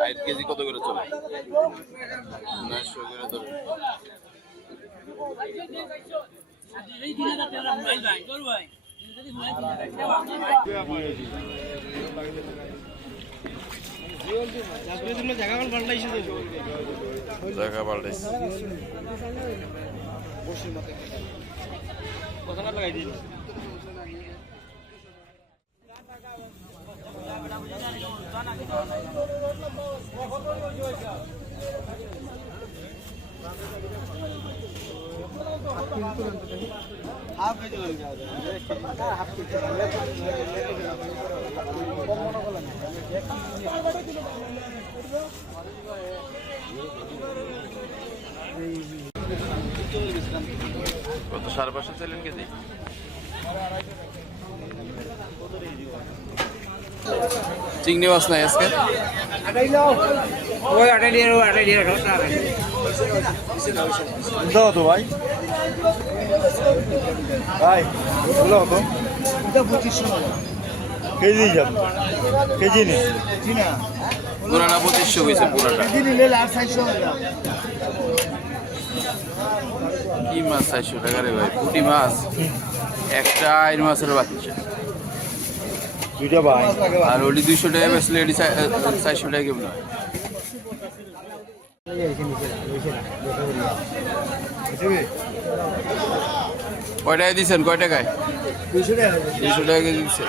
আট কেজি কত করে চলে? নয়শো করে ধরে। জায়গা পাল্টাইছে। হাফ কেজি করে হাফ কেজি কত সাড়ে পাঁচশো ছিলেন কেজি? চিংড়ি মাছ নাই আজকে। দাও তো ভাই। ভাই তো কেজি যাবে কেজি নেই জি না। পুরাটা পঁচিশশো হয়েছে পুরাটা। কি মাছ চারশো টাকা রে ভাই? পুঁটি মাছ। একটা আইন মাছের বাচ্চা। দুইটা ভাই আর ওলি দুইশো টাকা বেচলে এটি চারশো টাকা কেমন হয় কয় টাকায় দিচ্ছেন কয় টাকায়? দুইশো টাকা দুইশো টাকা দিচ্ছেন